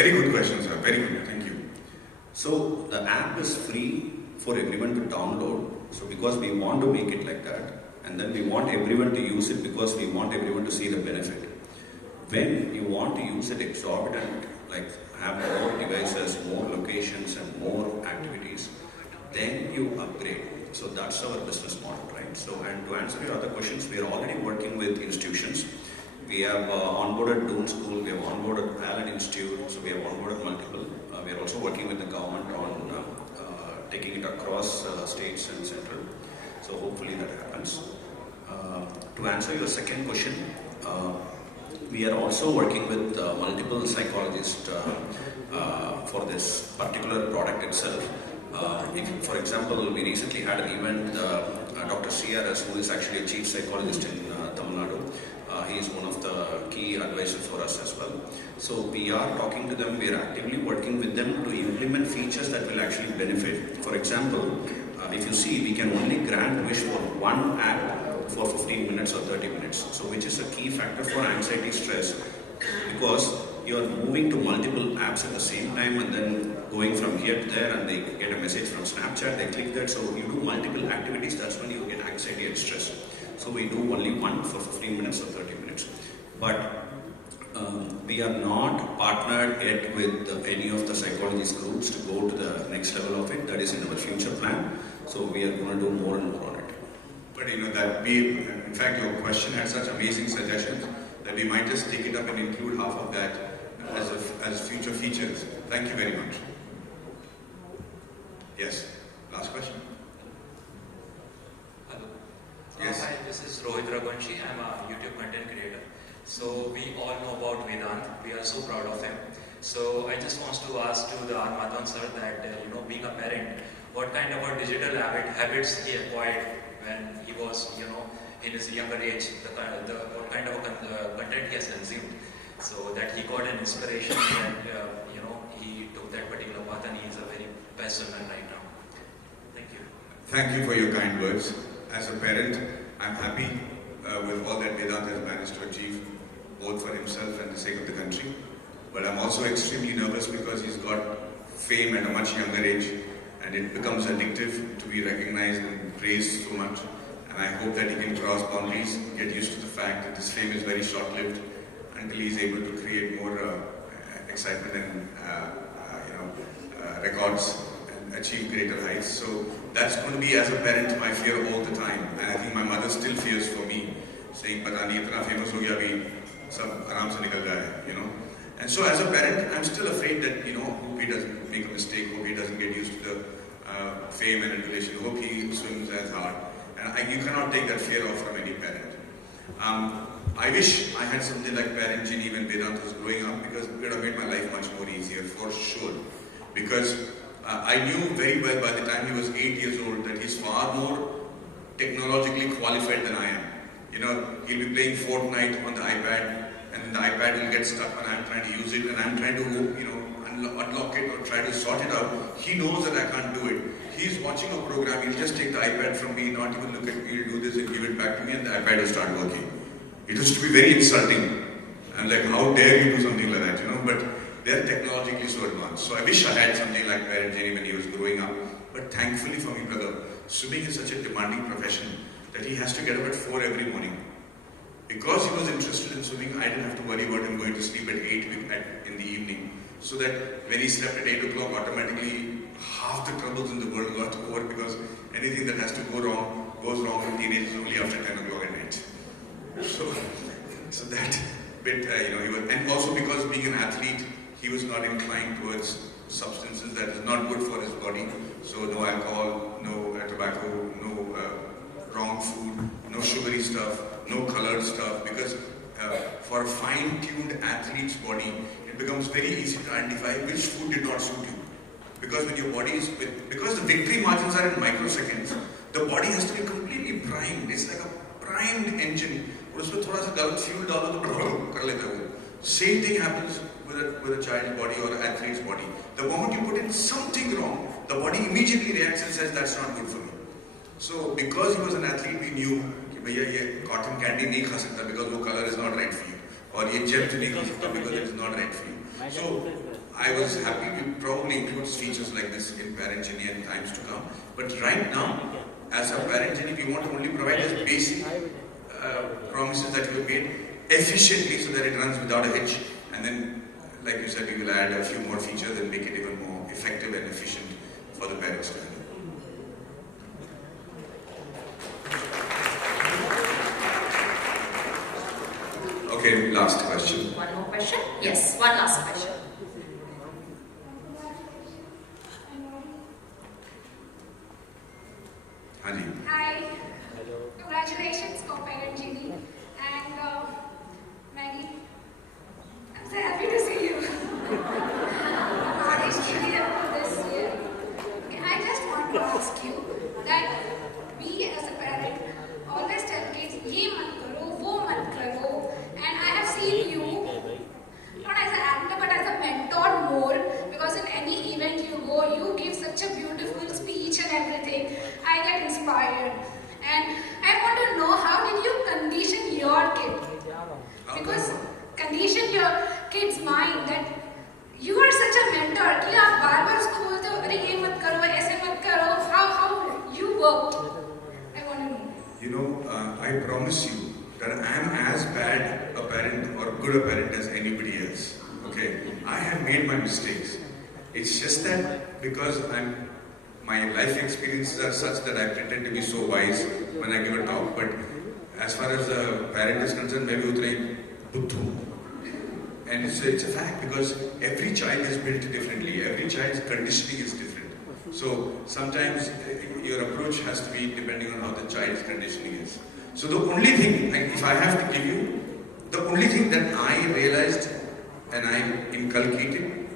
Very good question, sir. Very good. Thank you. So the app is free for everyone to download. So because we want to make it like that, and then we want everyone to use it because we want everyone to see the benefit. When you want to use it exorbitant, like have more devices, more locations and more activities, then you upgrade. So that's our business model, right? So, and to answer your other questions, we are already working with institutions. We have onboarded Doon School, we have onboarded Allen Institute, so we have onboarded multiple. We are also working with the government on taking it across states and central. So hopefully that happens. To answer your second question, we are also working with multiple psychologists for this particular product itself. For example, we recently had an event, Dr. CRS, who is actually a chief psychologist in Tamil Nadu. He is one of the key advisors for us as well. So we are talking to them, we are actively working with them to implement features that will actually benefit. For example, if you see, we can only grant wish for one app for 15 minutes or 30 minutes. So which is a key factor for anxiety stress, because you are moving to multiple apps at the same time and then going from here to there, and they get a message from Snapchat, they click that. So you do multiple activities, that's when you get anxiety and stress. So we do only one for 15 minutes or 30 minutes. But we are not partnered yet with any of the psychologist groups to go to the next level of it. That is in our future plan. So we are going to do more and more on it. But you know that in fact, your question had such amazing suggestions that we might just take it up and include half of that as future features. Thank you very much. Yes, last question. Hello. Yes. Hi, this is Rohit Raghuvanshi. I'm a YouTube content creator. So we all know about Vedant. We are so proud of him. So I just want to ask to the Madhavan sir that being a parent, what kind of a digital habits he acquired when he was in his younger age, what kind of content he has consumed, so that he got an inspiration and he took that particular path and he is a very best woman right now. Thank you. Thank you for your kind words. As a parent, I'm happy with all that Vedant has managed to achieve, both for himself and the sake of the country. But I'm also extremely nervous because he's got fame at a much younger age, and it becomes addictive to be recognized and praised so much. And I hope that he can cross boundaries, get used to the fact that his fame is very short-lived until he's able to create more excitement and records and achieve greater heights. So that's going to be, as a parent, my fear all the time. And I think my mother still fears for me, saying, "Pata nahi itna famous ho gaya abhi, sab aaram se nikal jaye," And so as a parent, I'm still afraid that, hope he doesn't make a mistake, hope he doesn't get used to the fame and adulation, hope he swims as hard. And you cannot take that fear off from any parent. I wish I had something like parent Geenee when Vedant was growing up, because it would have made my life much more easier, for sure. Because I knew very well by the time he was 8 years old that he's far more technologically qualified than I am. He'll be playing Fortnite on the iPad, and the iPad will get stuck when I'm trying to use it, and I'm trying to, unlock it or try to sort it out. He knows that I can't do it. He's watching a program, he'll just take the iPad from me, not even look at me, he'll do this and give it back to me, and the iPad will start working. It used to be very insulting. I'm like, how dare you do something like that, But they're technologically so advanced. So I wish I had something like parent Geenee when he was growing up. But thankfully for me, brother, swimming is such a demanding profession that he has to get up at 4 every morning. Because he was interested in swimming, I didn't have to worry about him going to sleep at 8 in the evening. So that when he slept at 8 o'clock, automatically half the troubles in the world got over, because anything that has to go wrong goes wrong with teenagers only after 10 o'clock at night. So that bit, and also because being an athlete, he was not inclined towards substances that is not good for his body. So no alcohol, no tobacco, no wrong food, no sugary stuff, no colored stuff, because for a fine-tuned athlete's body, it becomes very easy to identify which food did not suit you. Because when your body is, because the victory margins are in microseconds, the body has to be completely primed. It's like a primed engine. उसमें थोड़ा सा गलत fuel डालो तो कर लेता है वो. Same thing happens with a child's body or an athlete's body. The moment you put in something wrong, the body immediately reacts and says, that's not good for me. So because he was an athlete, we knew कि भैया ये cotton candy नहीं खा सकता because वो color is not right for you. और ये gel नहीं खा सकता because it is not right for you. So I was happy we probably include features like this in Parent Genie in times to come. But right now, as a Parent Genie, we want to only provide as basic promises that we have made efficiently so that it runs without a hitch. And then, like you said, we will add a few more features and make it even more effective and efficient for the parents to handle. Okay, last question. One more question? Yes, one last question. Haji. Hi. Congratulations for Parent Genie. And Maggie, I'm so happy to see you. It's really up this year. Okay, I just want to ask you that we as a parent always tell kids, ye mat karo, wo mat karo. And I have seen you, not as an actor but as a mentor more, because in any event you go, you give such a beautiful speech and everything. I get inspired. And I want to know, how did you condition your kid? Because condition your kid's mind that you are such a mentor कि आप बार-बार उसको बोलते हो अरे ये मत करो ऐसे मत करो. How you worked? I want to know. You know, I promise you that I am as bad a parent or good a parent as anybody else. Okay, I have made my mistakes. It's just that because my life experiences are such that I pretend to be so wise when I give a talk. But as far as the parent is concerned, maybe utre buddhu. And it's a fact because every child is built differently. Every child's conditioning is different. So sometimes your approach has to be depending on how the child's conditioning is. So the only thing, if I have to give you, the only thing that I realized and I inculcated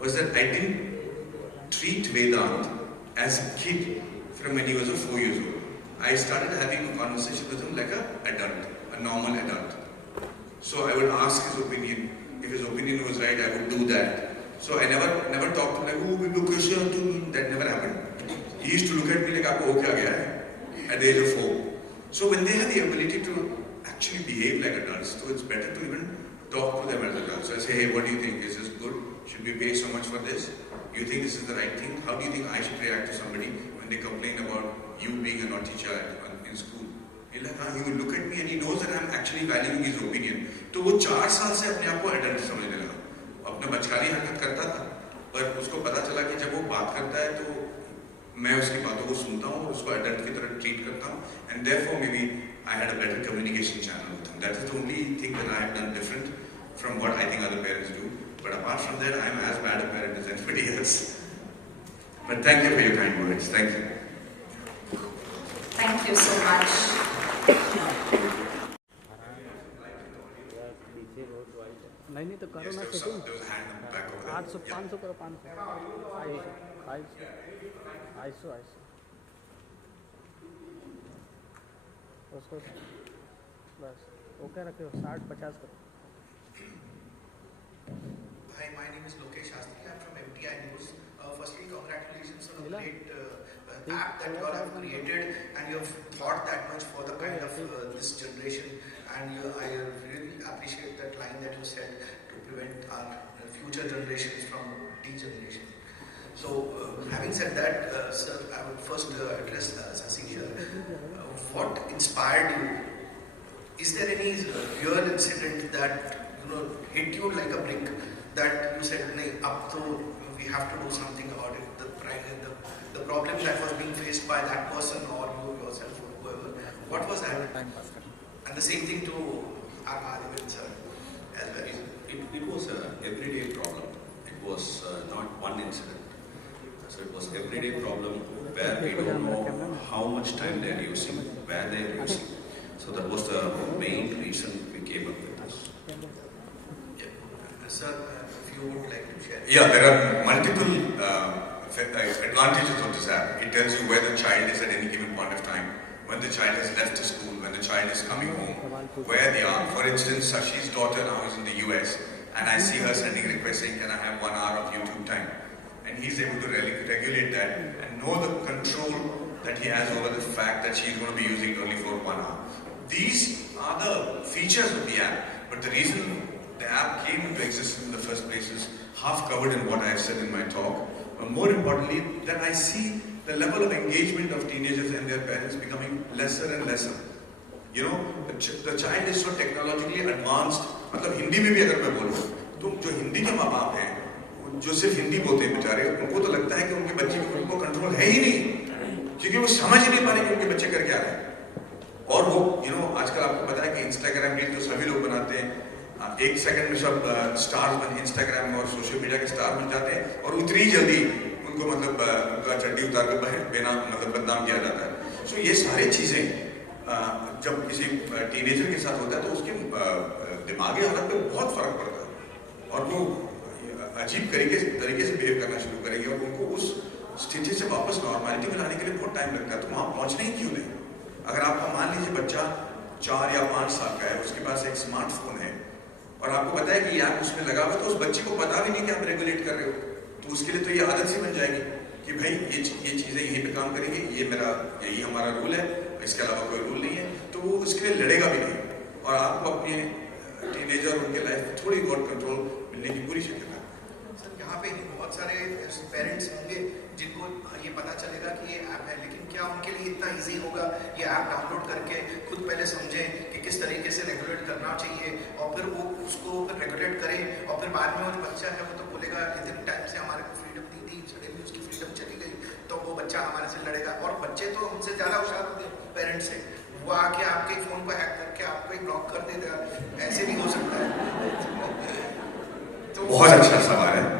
was that I didn't treat Vedant as a kid from when he was 4 years old. I started having a conversation with him like an adult, a normal adult. So I would ask his opinion. If his opinion was right, I would do that. So I never talked to him like, oh, we look at that never happened. He used to look at me like, aapko ho kya gaya hai? At the age of 4. So when they have the ability to actually behave like adults, so it's better to even talk to them as adults. So I say, hey, what do you think? Is this good? Should we pay so much for this? You think this is the right thing? How do you think I should react to somebody when they complain about you being a naughty child in school? He's like, he will look at me and he knows that I'm actually valuing his opinion. तो वो 4 साल से अपने आप को adult समझने लगा. अपना बचकानी हरकत करता था, पर उसको पता चला कि जब वो बात करता है तो मैं उसकी बातों को सुनता हूँ और उसको एडल्ट की तरह ट्रीट करता हूँ. And therefore maybe I had a better communication channel with him. That is the only thing that I have done different from what I think other parents do. But apart from that, I am as bad a parent as anybody else. But thank you for your kind words. Thank you. Thank you so much. नहीं तो करो ना Yes, setting there was a hand on the back of 800 that. 500 करो 500 500 उसको बस okay रखो 60 50 करो. Hi, my name is Lokesh Shastri. I'm from MTI News. Firstly, congratulations on a great app that you all have created, and you have thought that much for the kind of this generation. And I really appreciate that line that you said to prevent our future generations from degeneration. So, having said that, sir, I would first address Sasi here. What inspired you? Is there any real incident that hit you like a brick that you said, "Nahi, ab to we have to do something about it"? The problem that was being faced by that person or you yourself or whoever. What was that? And the same thing to our Madhavan sir as well. It was an everyday problem. It was not one incident. So it was everyday problem where we don't know how much time they are using, where they are using. So that was the main reason we came up with this. Yeah. Sir, if you would like to share. Yeah, there are multiple advantages of this app. It tells you where the child is at any given point of time, when the child has left the school, when the child is coming home, where they are. For instance, Sashi's daughter now is in the US, and I see her sending requests saying, can I have 1 hour of YouTube time? And he's able to regulate that and know the control that he has over the fact that she's going to be using it only for 1 hour. These are the features of the app, but the reason the app came into existence in the first place is half covered in what I have said in my talk. More importantly, that I see the level of engagement of teenagers and their parents becoming lesser and lesser. You know, the child is so technologically advanced. मतलब हिंदी में भी अगर मैं बोलूँ, तो जो हिंदी के माँ बाप हैं, जो सिर्फ हिंदी बोलते हैं बेचारे, उनको तो लगता है कि उनके बच्चे के उनको कंट्रोल है ही नहीं, क्योंकि वो समझ ही नहीं पा रहे कि उनके बच्चे कर क्या रहे हैं। और वो आजकल आपको पता है कि इंस्टाग्राम रील तो सभी लोग बनाते हैं, 1 सेकंड में सब स्टार्स बन इंस्टाग्राम और सोशल मीडिया के स्टार बन जाते हैं, और उतनी ही जल्दी उनको मतलब उनका चड्डी उतार कर बिना मतलब बदनाम किया जाता है। सो ये सारी चीजें जब किसी टीनेजर के साथ होता है तो उसके दिमागी हालत पे बहुत फर्क पड़ता है, और वो अजीब तरीके से बिहेव करना शुरू करेंगे, और उनको उस स्थिति से वापस नॉर्मलिटी में लाने के लिए बहुत टाइम लगता है। तो वहाँ पहुँचने ही क्यों नहीं? अगर आपका मान लीजिए बच्चा 4 या 5 साल का है, उसके पास एक स्मार्टफोन है, और आपको पता है कि ये ऐप उसमें लगा हुआ, तो उस बच्चे को पता भी नहीं कि आप रेगुलेट कर रहे हो, तो उसके लिए तो ये आदत सी बन जाएगी कि भाई ये चीज़ें यहीं पे काम करेंगी, यही हमारा रूल है, इसके अलावा कोई रूल नहीं है, तो वो उसके लिए लड़ेगा भी नहीं, और आपको अपने टीनेजर उनके लाइफ में थोड़ी बहुत कंट्रोल मिलने की पूरी शक्यता है। सर यहाँ पे बहुत सारे पेरेंट्स होंगे जिनको ये पता चलेगा कि ये ऐप है, लेकिन क्या उनके लिए इतना इजी होगा ये ऐप डाउनलोड करके खुद पहले समझें कि किस तरीके से रेगुलेट करना चाहिए, और फिर वो उसको फिर रेगुलेट करें, और फिर बाद में वो जो बच्चा है वो तो बोलेगा इतने टाइम से हमारे को फ्रीडम दी थी, सडनली उसकी फ्रीडम चली गई, तो वो बच्चा हमारे से लड़ेगा। और बच्चे तो हमसे ज़्यादा होशियार होते हैं पेरेंट्स से, वो आके आपके फ़ोन को हैक करके आपको ही ब्लॉक कर देगा, ऐसे नहीं हो सकता है। तो बहुत अच्छा सवाल है।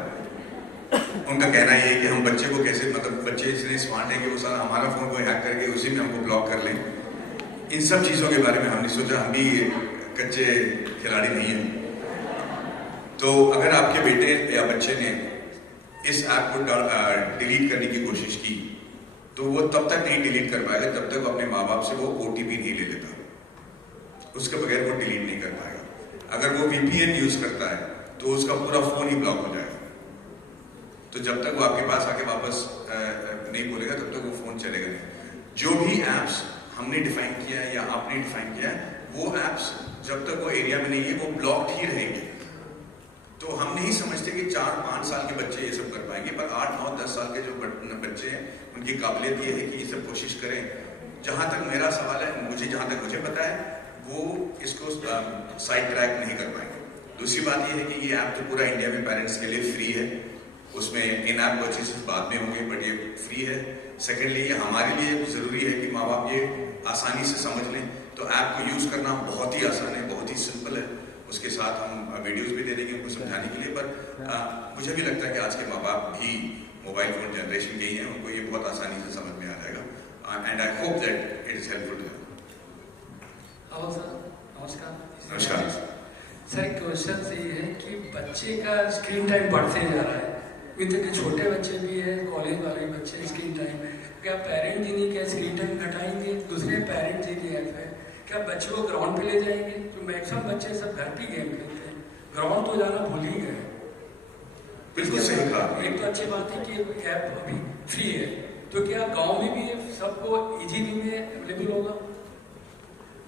उनका कहना ये है कि हम बच्चे को कैसे, मतलब बच्चे इतने स्मार्ट हैं कि वो सारा हमारा फोन को हैक करके उसी में हमको ब्लॉक कर लें। इन सब चीज़ों के बारे में हमने सोचा, हम भी कच्चे खिलाड़ी नहीं हैं। तो अगर आपके बेटे या बच्चे ने इस ऐप को डिलीट करने की कोशिश की, तो वो तब तक नहीं डिलीट कर पाएगा जब तक वो अपने माँ बाप से वो OTP नहीं ले लेता, उसके बगैर वो डिलीट नहीं कर पाएगा। अगर वो VPN यूज करता है तो उसका पूरा फोन ही ब्लॉक हो जाएगा। तो जब तक वो आपके पास आके वापस नहीं बोलेगा तब तक वो फोन चलेगा नहीं। जो भी एप्स हमने डिफाइन किया है या आपने डिफाइन किया है, वो एप्स जब तक वो एरिया में नहीं है वो ब्लॉक्ड ही रहेंगे। तो हम नहीं समझते कि 4-5 साल के बच्चे ये सब कर पाएंगे, पर 8, 9, 10 साल के जो बच्चे हैं उनकी काबिलियत ये है कि ये सब कोशिश करें। जहाँ तक मेरा सवाल है, जहाँ तक मुझे पता है, वो इसको साइड ट्रैक नहीं कर पाएंगे। दूसरी बात ये है कि ये ऐप तो पूरा इंडिया में पेरेंट्स के लिए फ्री है, उसमें इन ऐप परचेसेस बाद में होंगे, बट ये फ्री है। सेकेंडली ये हमारे लिए ज़रूरी है कि माँ बाप ये आसानी से समझ लें। तो ऐप को यूज़ करना बहुत ही आसान है, बहुत ही सिंपल है। उसके साथ हम वीडियोस भी दे देंगे उनको समझाने के लिए, पर मुझे भी लगता है कि आज के माँ बाप भी मोबाइल फ़ोन जनरेशन के ही हैं, उनको ये बहुत आसानी से समझ में आ जाएगा। And I hope that it is helpful to them. नमस्कार। नमस्कार सर, क्वेश्चन से ये है कि बच्चे का स्क्रीन टाइम बढ़ते जा रहा है, इतने छोटे बच्चे भी हैं, कॉलेज वाले बच्चे स्क्रीन टाइम, क्या पेरेंट जी नहीं क्या स्क्रीन टाइम घटाएंगे? दूसरे पेरेंट जी की ऐप है, क्या बच्चे को ग्राउंड पे ले जाएंगे? तो मैक्सिमम बच्चे सब घर पे गेम खेलते हैं, ग्राउंड तो जाना भूल ही गए। बिल्कुल सही कहा। एक तो अच्छी बात है कि ऐप अभी फ्री है, तो क्या गाँव में भी सबको इजीली में अवेलेबल होगा?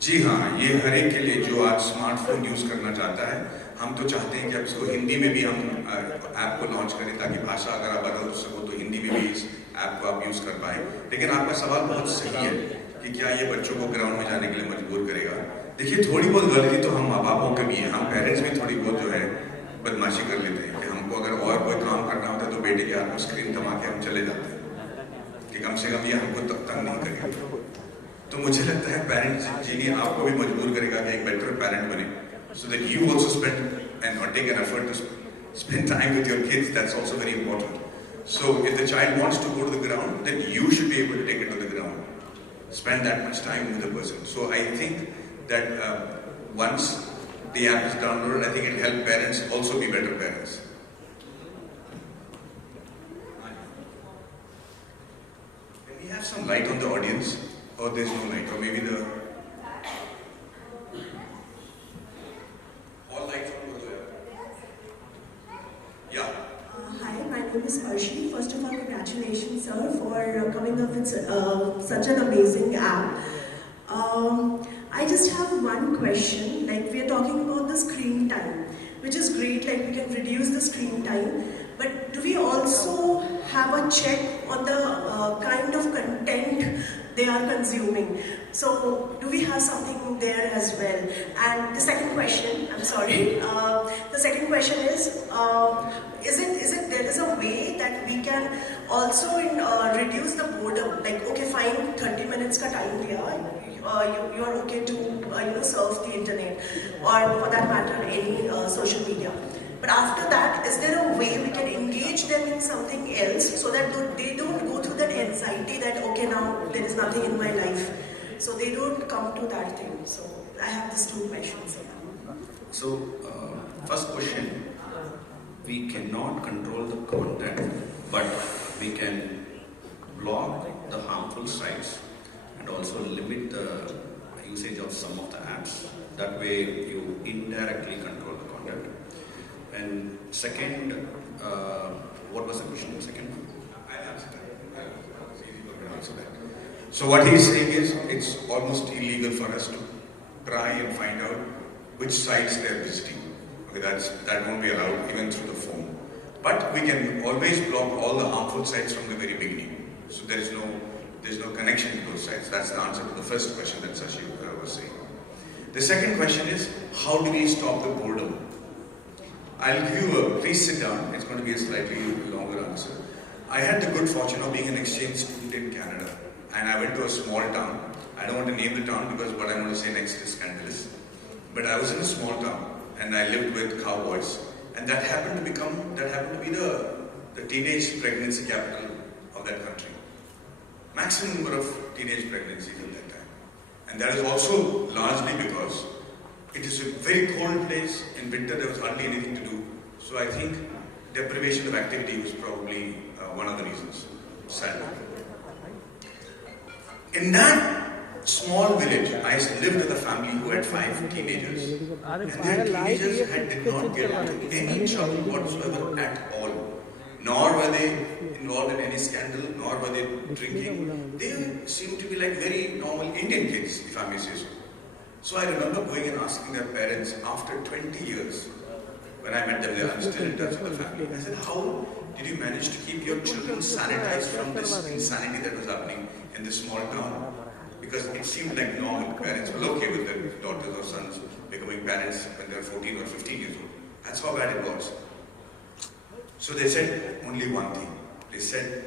जी हाँ, ये हर एक के लिए जो आज स्मार्टफोन यूज़ करना चाहता है, हम तो चाहते हैं कि अब इसको हिंदी में भी हम ऐप को लॉन्च करें, ताकि भाषा अगर आप बदल सको तो हिंदी में भी इस ऐप को आप यूज़ कर पाएँ। लेकिन आपका सवाल बहुत सही है कि क्या ये बच्चों को ग्राउंड में जाने के लिए मजबूर करेगा। देखिए, थोड़ी बहुत गलती तो हम माँ बापों की भी है, हम पेरेंट्स भी थोड़ी बहुत जो है बदमाशी कर लेते हैं कि हमको अगर और कोई काम करना होता है तो बेटे के हाथ में स्क्रीन थमा के हम चले जाते हैं कि कम से कम ये हमको तंग नहीं करेगा। तो मुझे लगता है पेरेंट्स जीनी आपको भी मजबूर करेगा कि एक बेटर पेरेंट बने, so that you also spend and or take an effort to spend time with your kids. That's also very important. So if the child wants to go to the ground, then you should be able to take it to the ground, spend that much time with the person. So I think that once the app is downloaded, I think it will help parents also be better parents. Can we have some light on the audience? Or there's no light, or maybe the all lights will go there. Yeah. Hi, my name is Arshi. First of all, congratulations, sir, for coming up with such an amazing app. I just have one question. Like, we are talking about the screen time. which is great, like we can reduce the screen time. But do we also have a check on the kind of content they are consuming? So do we have something there as well? And the second question, I'm sorry, the second question is there is a way that we can also reduce the boredom? Like, okay, fine, 30 minutes ka time liya, you are okay to surf the internet, or for that matter, any social media. But after that, is there a way we can engage them in something else so that they don't go through that anxiety that, okay, now there is nothing in my life. So they don't come to that thing. So I have these two questions. So, first question, we cannot control the content, but we can block the harmful sites and also limit the usage of some of the apps. That way you indirectly control the content. And second, what was the question? Second? I'll answer that. It's easy for me to answer that. So what he's saying is, it's almost illegal for us to try and find out which sites they're visiting. Okay, that won't be allowed even through the phone. But we can always block all the harmful sites from the very beginning. So there's no connection to those sites. That's the answer to the first question that Sashi was saying. The second question is, how do we stop the boredom? I'll give you please sit down, it's going to be a slightly longer answer. I had the good fortune of being an exchange student in Canada, and I went to a small town. I don't want to name the town because what I'm going to say next is scandalous. But I was in a small town, and I lived with cowboys, and that happened to be the teenage pregnancy capital of that country. Maximum number of teenage pregnancies at that time. And that is also largely because it is a very cold place. In winter, there was hardly anything to do. So I think deprivation of activity was probably one of the reasons, sadly. In that small village, I lived with a family who had 5 teenagers. And their teenagers did not get into any trouble whatsoever at all. Nor were they involved in any scandal, nor were they drinking. They seemed to be like very normal Indian kids, if I may say so. So I remember going and asking their parents after 20 years, when I met them, they were still in touch with the family. I said, how did you manage to keep your children sanitized from this insanity that was happening in this small town? Because it seemed like normal. Parents were okay with their daughters or sons becoming parents when they were 14 or 15 years old. That's how bad it was. So they said only one thing. They said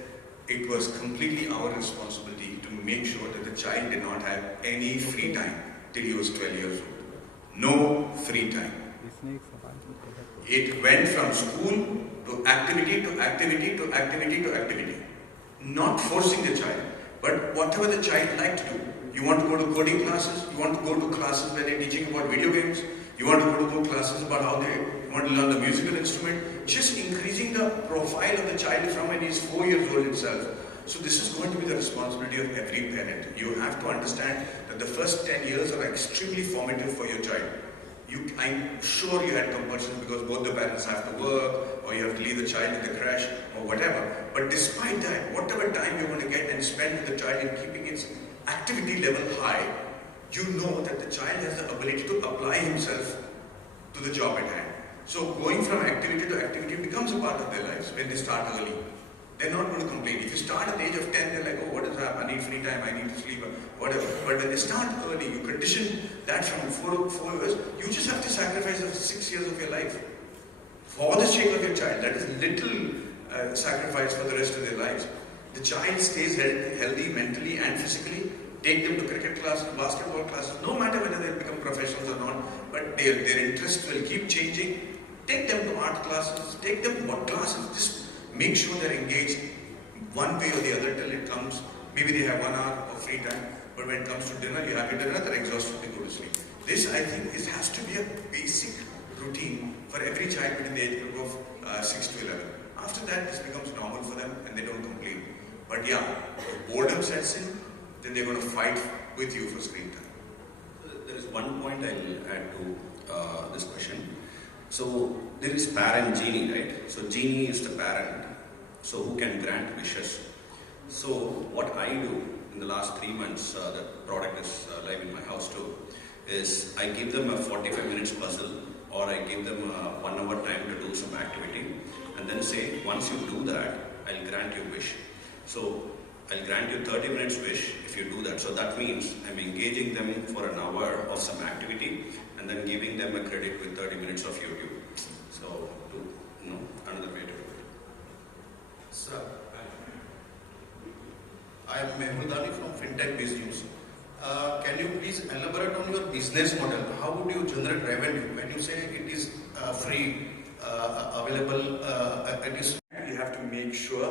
it was completely our responsibility to make sure that the child did not have any free time till he was 12 years old. No free time. It went from school to activity to activity to activity to activity. Not forcing the child, but whatever the child liked to do. You want to go to coding classes, you want to go to classes where they're teaching about video games, you want to go to classes about how they want to learn the musical instrument, just increasing the profile of the child from when he's 4 years old itself. So this is going to be the responsibility of every parent. You have to understand that the first 10 years are extremely formative for your child. I'm sure you had compulsions because both the parents have to work, or you have to leave the child in the crash, or whatever. But despite that, whatever time you're going to get and spend with the child in keeping its activity level high, you know that the child has the ability to apply himself to the job at hand. So going from activity to activity becomes a part of their lives when they start early. They're not going to complain. If you start at the age of 10, they're like, oh, what is that? I need free time, I need to sleep, whatever. But when they start early, you condition that from 4 years, you just have to sacrifice the 6 years of your life for the sake of your child. That is little sacrifice for the rest of their lives. The child stays healthy mentally and physically. Take them to cricket classes, basketball classes, no matter whether they become professionals or not, but their interests will keep changing. Take them to art classes, take them to what classes, just make sure they're engaged one way or the other till it comes. Maybe they have 1 hour of free time, but when it comes to dinner, you have your dinner, they're exhausted, they go to sleep. This, I think, has to be a basic routine for every child between the age group of 6 to 11. After that, this becomes normal for them and they don't complain. But yeah, if boredom sets in, then they're going to fight with you for screen time. There is one point I'll add to this question. So there is parent Geenee, right? So Geenee is the parent, so who can grant wishes. So what I do in the last 3 months, the product is live in my house too, is I give them a 45 minutes puzzle or I give them a 1 hour time to do some activity, and then say, once you do that, I'll grant you wish. So I'll grant you 30 minutes wish if you do that. So that means I'm engaging them for an hour of some activity and then giving them a credit with 30 minutes of YouTube. So, another way to do it. Sir, I am Mehul from FinTech Biz News. Can you please elaborate on your business model? How would you generate revenue when you say it is free, available, it is... You have to make sure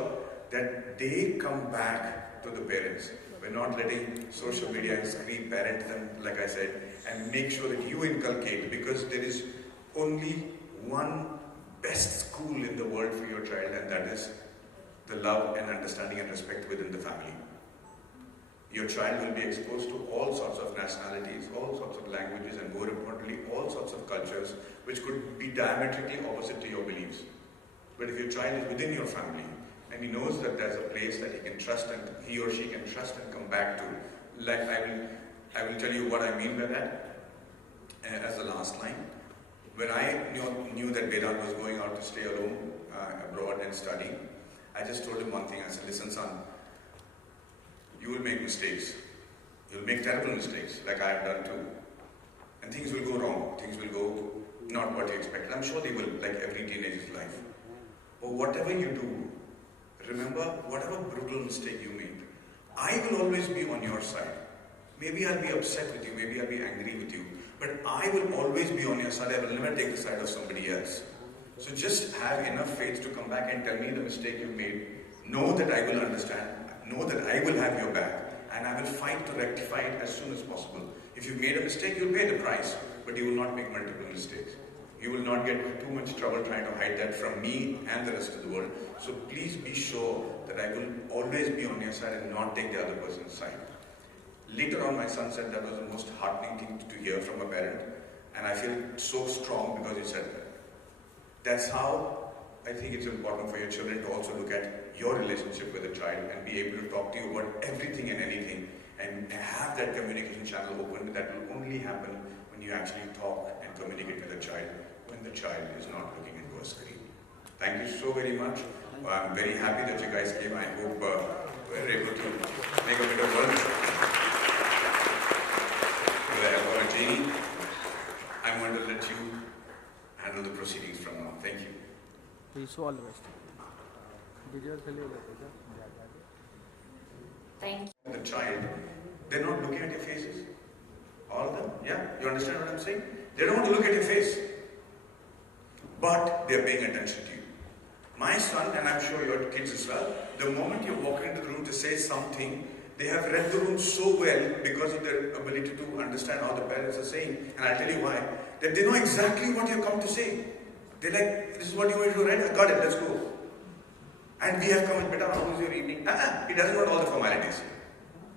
that they come back to the parents. We're not letting social media and screen parent them, like I said, and make sure that you inculcate, because there is only one best school in the world for your child, and that is the love and understanding and respect within the family. Your child will be exposed to all sorts of nationalities, all sorts of languages, and more importantly, all sorts of cultures which could be diametrically opposite to your beliefs. But if your child is within your family, and he knows that there's a place that he can trust and he or she can trust and come back to, like I will tell you what I mean by that as the last line. When I knew that Vedant was going out to stay alone abroad and study, I just told him one thing. I said, listen son, you will make mistakes. You'll make terrible mistakes, like I have done too. And things will go wrong. Things will go not what you expected. I'm sure they will, like every teenager's life. But whatever you do, remember, whatever brutal mistake you make, I will always be on your side. Maybe I'll be upset with you, maybe I'll be angry with you, but I will always be on your side. I will never take the side of somebody else. So just have enough faith to come back and tell me the mistake you made. Know that I will understand. Know that I will have your back. And I will fight to rectify it as soon as possible. If you've made a mistake, you'll pay the price. But you will not make multiple mistakes. You will not get too much trouble trying to hide that from me and the rest of the world. So please be sure that I will always be on your side and not take the other person's side. Later on, my son said that was the most heartening thing to hear from a parent. And I feel so strong because he said that. That's how I think it's important for your children to also look at your relationship with a child and be able to talk to you about everything and anything and have that communication channel open. That will only happen when you actually talk and communicate with a child when the child is not looking into a screen. Thank you so very much. I'm very happy that you guys came. I hope we're able to make a bit of work. Geenee, I'm going to let you handle the proceedings from now. Thank you. Wish you all the best. Thank you. The child, they're not looking at your faces. All of them? Yeah? You understand what I'm saying? They don't want to look at your face. But they're paying attention to you. My son, and I'm sure your kids as well, the moment you walk into the room to say something, they have read the room so well because of their ability to understand how the parents are saying. And I'll tell you why. That they know exactly what you've come to say. They're like, this is what you want to do, right? I got it, let's go. And we have come and better, how was your evening? He doesn't want all the formalities.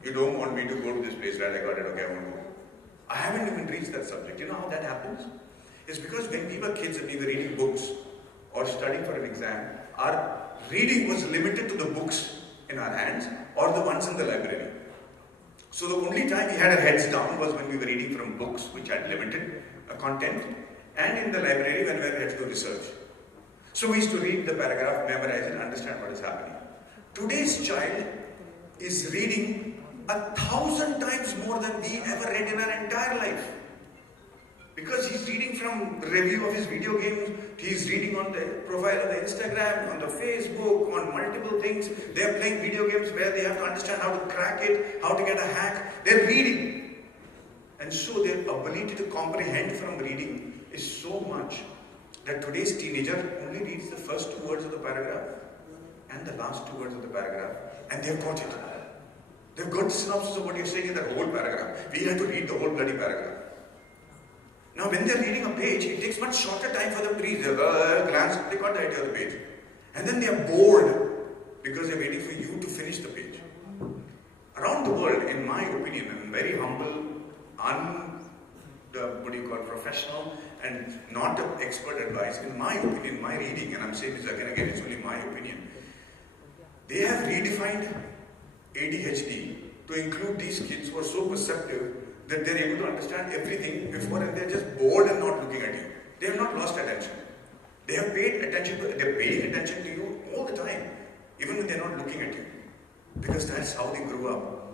You don't want me to go to this place, right? I got it, okay, I want to go. I haven't even reached that subject. You know how that happens? It's because when we were kids and we were reading books or studying for an exam, our reading was limited to the books in our hands or the ones in the library. So the only time we had our heads down was when we were reading from books which had limited content, and in the library when we had to do research. So we used to read the paragraph, memorize it, understand what is happening. Today's child is reading 1,000 times more than we ever read in our entire life. Because he's reading from review of his video games, he's reading on the profile of the Instagram, on the Facebook, on multiple things. They're playing video games where they have to understand how to crack it, how to get a hack. They're reading. And so their ability to comprehend from reading is so much that today's teenager only reads the first 2 words of the paragraph and the last 2 words of the paragraph, and they've got it. They've got the synopsis of what you're saying in that whole paragraph. We have to read the whole bloody paragraph. Now when they're reading a page, it takes much shorter time for them to read. They glance, they got the idea of the page. And then they are bored because they're waiting for you to finish the page. Around the world, in my opinion, I'm very humble, professional, and not expert advice. In my opinion, my reading, and I'm saying this again, it's only my opinion. They have redefined ADHD to include these kids who are so perceptive that they're able to understand everything before, and they're just bored and not looking at you. They have not lost attention. They have paid attention to, they're paying attention to you all the time, even when they're not looking at you. Because that's how they grew up.